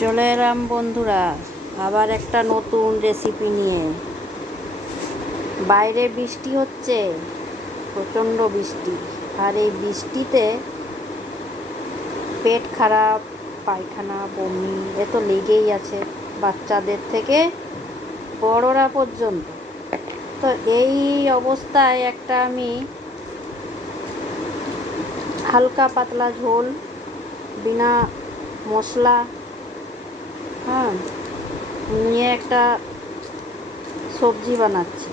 চলে এলাম বন্ধুরা, আবার একটা নতুন রেসিপি নিয়ে। বাইরে বৃষ্টি হচ্ছে, প্রচণ্ড বৃষ্টি। আর এই বৃষ্টিতে পেট খারাপ, পায়খানা, বমি এ তো লেগেই আছে, বাচ্চাদের থেকে বড়রা পর্যন্ত। তো এই অবস্থায় একটা আমি হালকা পাতলা ঝোল, বিনা মশলা নিয়ে একটা সবজি বানাচ্ছি।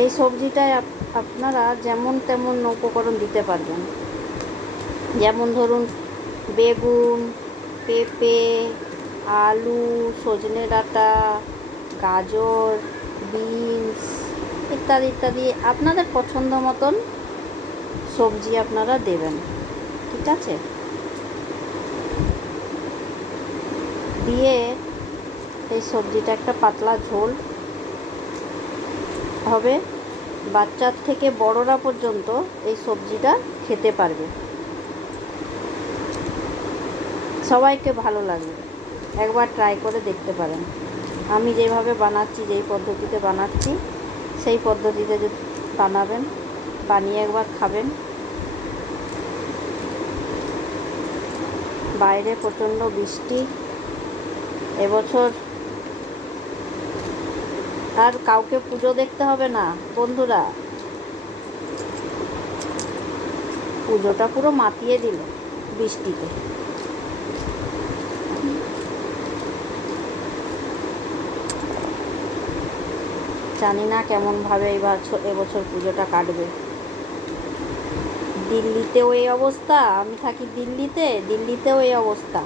এই সবজিটায় আপনারা যেমন তেমন উপকরণ দিতে পারবেন। যেমন ধরুন বেগুন, পেঁপে, আলু, সজনে ডাঁটা, গাজর, বিনস ইত্যাদি ইত্যাদি আপনাদের পছন্দ মতন সবজি আপনারা দেবেন, ঠিক আছে? দিয়ে এই সবজিটা একটা পাতলা ঝোল হবে। বাচ্চার থেকে বড়রা পর্যন্ত এই সবজিটা খেতে পারবে, সবাইকে ভালো লাগবে। একবার ট্রাই করে দেখতে পারেন। আমি যেভাবে বানাচ্ছি, যেই পদ্ধতিতে বানাচ্ছি সেই পদ্ধতিতে বানাবেন, বানিয়ে একবার খাবেন। বাইরে প্রচণ্ড বৃষ্টি এবছর, আর কাউকে পুজো দেখতে হবে না বন্ধুরা, পুজোটা পুরো মাতিয়ে দিল বৃষ্টিতে। জানি না কেমনভাবে এবছর পুজোটা কাটবে। দিল্লিতেও এই অবস্থা, আমি থাকি দিল্লিতেও এই অবস্থা,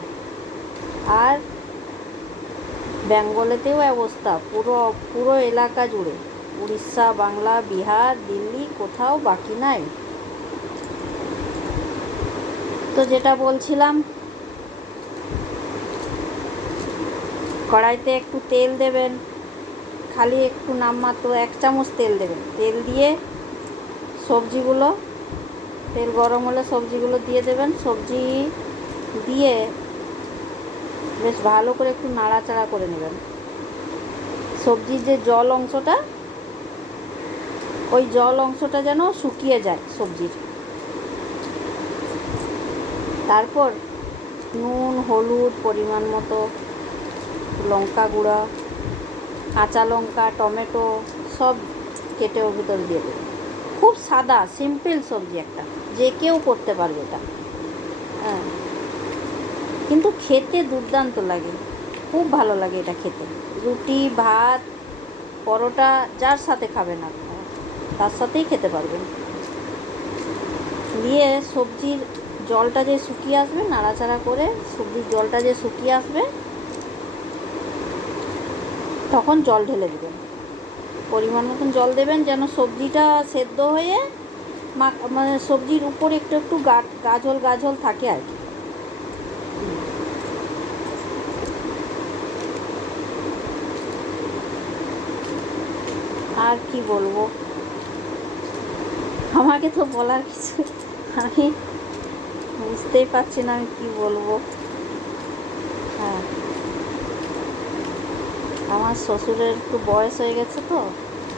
আর বেঙ্গলেতেও অবস্থা, পুরো এলাকা জুড়ে। উড়িষ্যা, বাংলা, বিহার, দিল্লি, কোথাও বাকি নাই। তো যেটা বলছিলাম, কড়াইতে একটু তেল দেবেন, খালি একটু নামমাত্র 1 চামচ তেল দেবেন। তেল দিয়ে সবজিগুলো, তেল গরম হলে সবজিগুলো দিয়ে দেবেন। সবজি দিয়ে বেশ ভালো করে একটু নাড়াচাড়া করে নেবেন। সবজির যে জল অংশটা, ওই জল অংশটা যেন শুকিয়ে যায় সবজির। তারপর নুন, হলুদ, পরিমাণ মতো লঙ্কা গুঁড়া, কাঁচা লঙ্কা, টমেটো সব কেটে ওর ভিতর দিয়ে দেবে। খুব সাদা সিম্পল সবজি একটা, যে কেউ করতে পারবে এটা। কিন্তু খেতে দুর্দান্ত লাগে, খুব ভালো লাগে এটা খেতে। রুটি, ভাত, পরোটা যার সাথে খাবেন আপনারা তার সাথেই খেতে পারবেন। দিয়ে সবজির জলটা যে শুকিয়ে আসবে, নাড়াচাড়া করে সবজির জলটা যে শুকিয়ে আসবে, তখন জল ঢেলে দেবেন। পরিমাণ মতন জল দেবেন, যেন সবজিটা সেদ্ধ হয়ে মানে সবজির উপরে একটু একটু গাজল গাজল থাকে আর কি। আর কি বলবো, আমাকে তো বলার কিছু, আমি বুঝতেই পারছি না আমি কি বলবো। আমার শ্বশুরের একটু বয়স হয়ে গেছে, তো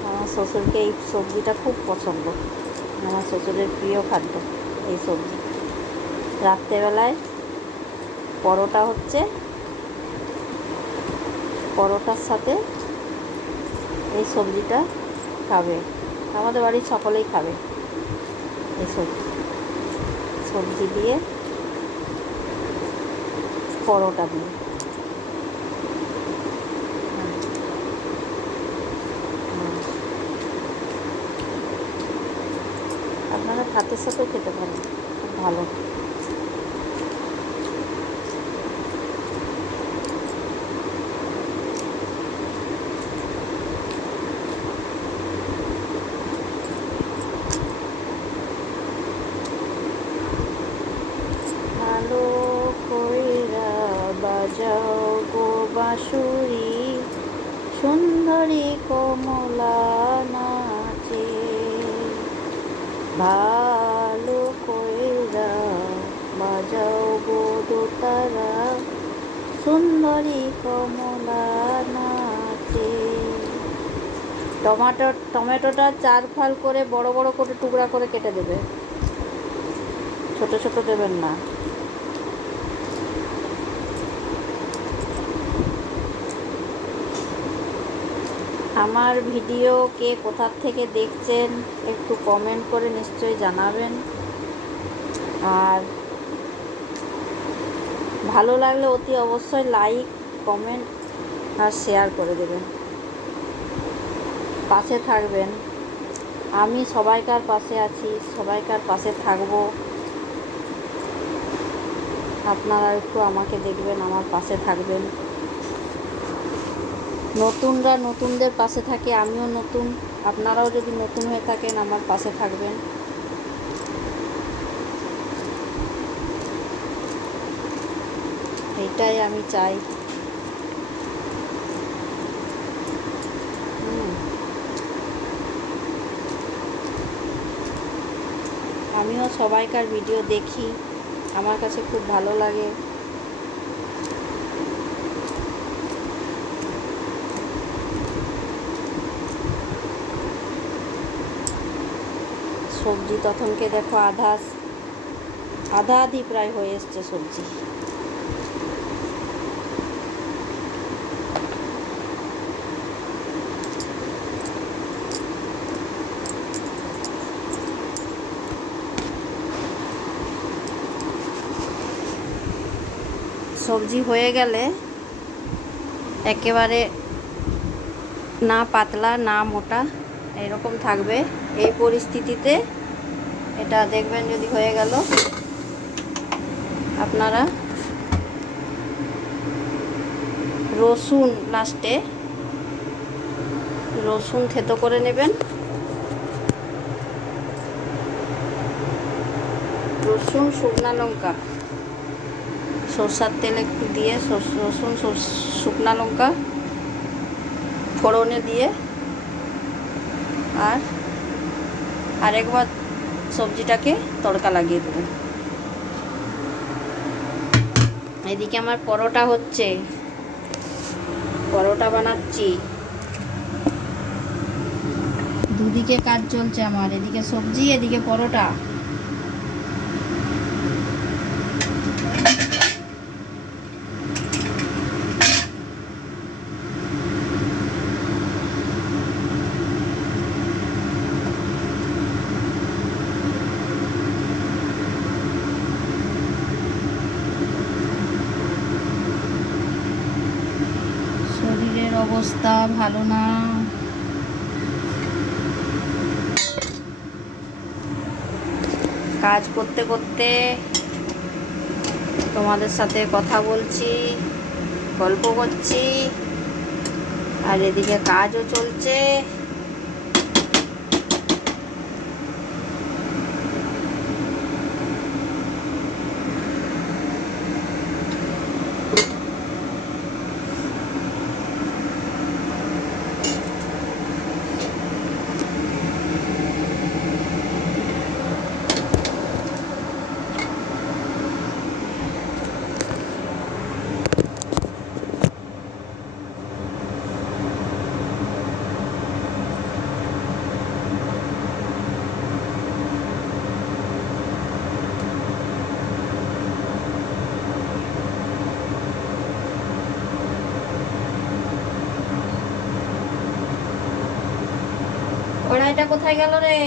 আমার শ্বশুরকে এই সবজিটা খুব পছন্দ। আমার শ্বশুরের প্রিয় খাদ্য এই সবজি। রাত্রেবেলায় পরোটা হচ্ছে, পরোটার সাথে এই সবজিটা খাবে। আমাদের বাড়ির সকলেই খাবে এই সবজি দিয়ে, পরোটা দিয়ে। আপনারা ভাতের সাথেও খেতে পারেন, খুব ভালো। ভালো কইরা বাজাও গো বাঁশুরি, সুন্দরী কমলা নাচে। ভালো কইরা বাজাও গো দোতারা, সুন্দরী কমলা নাচে। টমেটোটা 4 ফাল করে বড় বড় করে টুকরা করে কেটে দেবে, ছোট ছোট দেবেন না। আমার ভিডিও কে কোথা থেকে দেখছেন একটু কমেন্ট করে নিশ্চয়ই জানাবেন, আর ভালো লাগলে অতি অবশ্যই লাইক, কমেন্ট আর শেয়ার করে দেবেন। পাশে থাকবেন, আমি সবাইকার পাশে আছি, সবাইকার পাশে থাকব। আপনারা একটু আমাকে দেখবেন, আমার পাশে থাকবেন। নতুনরা নতুনদের পাশে থাকে, আমিও নতুন, আপনারাও যদি নতুন হয়ে থাকেন আমার পাশে থাকবেন। এইটাই আমি চাই। আমিও সবাইকার ভিডিও দেখি, আমার কাছে খুব ভালো লাগে। সবজি তখনকে দেখো আধা আধি প্রায় হয়ে এসছে সবজি। সবজি হয়ে গেলে একেবারে না পাতলা না মোটা এরকম থাকবে। এই পরিস্থিতিতে এটা দেখবেন যদি হয়ে গেল, আপনারা রসুন লাস্টে রসুন থেতো করে নেবেন, রসুন, শুকনো লঙ্কা, সরষার তেল একটু দিয়ে রসুন শুকনো লঙ্কা ফোড়নে দিয়ে আর আরেকবার সবজিটাকে তড়কা লাগিয়ে দেবেন। এদিকে আমার পরোটা হচ্ছে, পরোটা বানাচ্ছি, দুদিকে কাজ চলছে আমার, এদিকে সবজি এদিকে পরোটা। শরীরের অবস্থা ভালো না, কাজ করতে করতে তোমাদের সাথে কথা বলছি, গল্প করছি, আর এদিকে কাজও চলছে। কড়াইটা কোথায় গেল রে?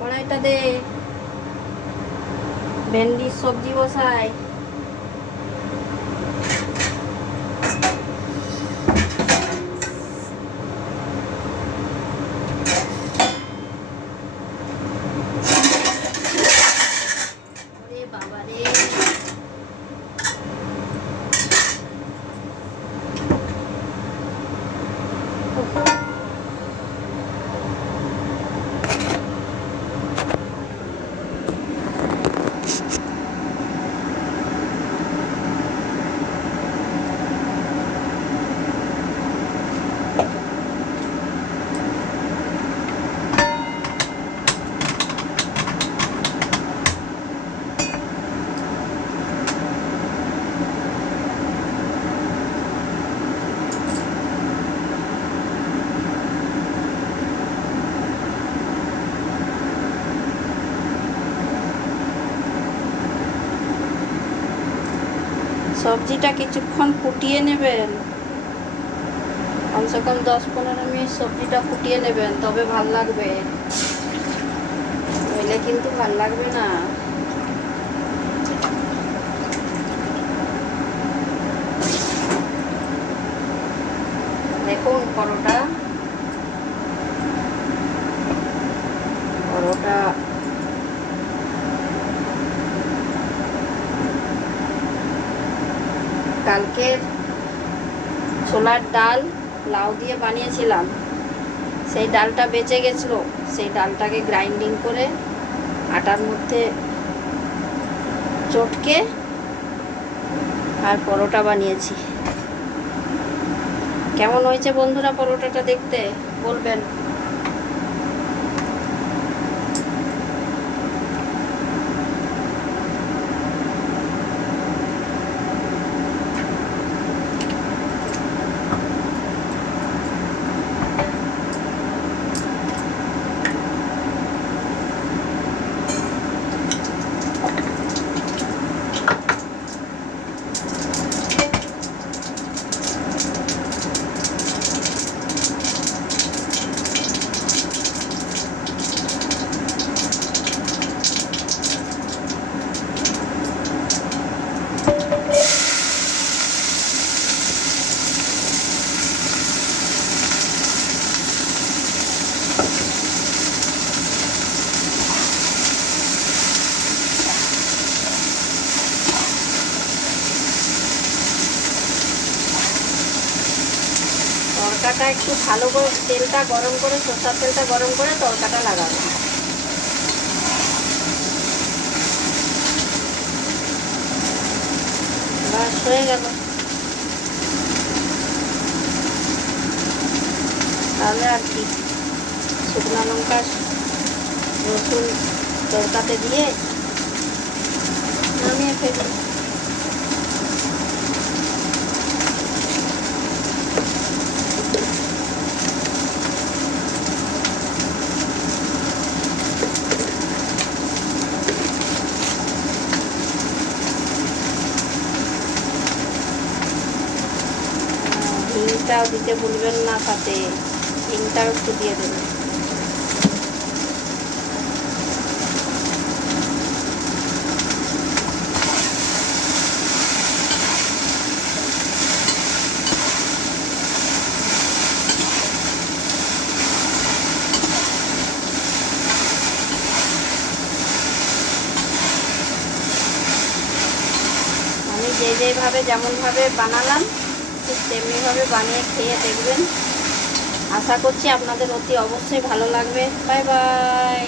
কড়াইটা দে, ভেন্ডির সবজি বসাই। ওরে বাবা রে, সবজিটা কিছুক্ষণ ফুটিয়ে নেবেন, কমসে কম 10-15 মিনিট সবজিটা ফুটিয়ে নেবেন, তবে ভাল লাগবে, নইলে কিন্তু ভাল লাগবে না। দেখুন পরোটা কালকের ছোলার ডাল লাউ দিয়ে বানিয়েছিলাম, সেই ডালটা বেঁচে গেছিলো, সেই ডালটাকে গ্রাইন্ডিং করে আটার মধ্যে চটকে আর পরোটা বানিয়েছি। কেমন হয়েছে বন্ধুরা পরোটাটা দেখতে বলবেন। তরকাটা একটু ভালো করে তেলটা গরম করে, সরষের তেলটা গরম করে তরকাটা লাগাবেন। বাস হয়ে গেল। তাহলে আর কি, শুকনো লঙ্কা রসুন তরকাতে দিয়ে নামিয়ে ফেলি। হিংটাও দিতে ভুলবেন না, সাথে হিংটাও একটু দিয়ে দেবেন। আমি যেভাবে যেমনভাবে বানালাম ঠিক তেমনিভাবে বানিয়ে খেয়ে দেখবেন। আশা করছি আপনাদের অতি অবশ্যই ভালো লাগবে। Bye bye.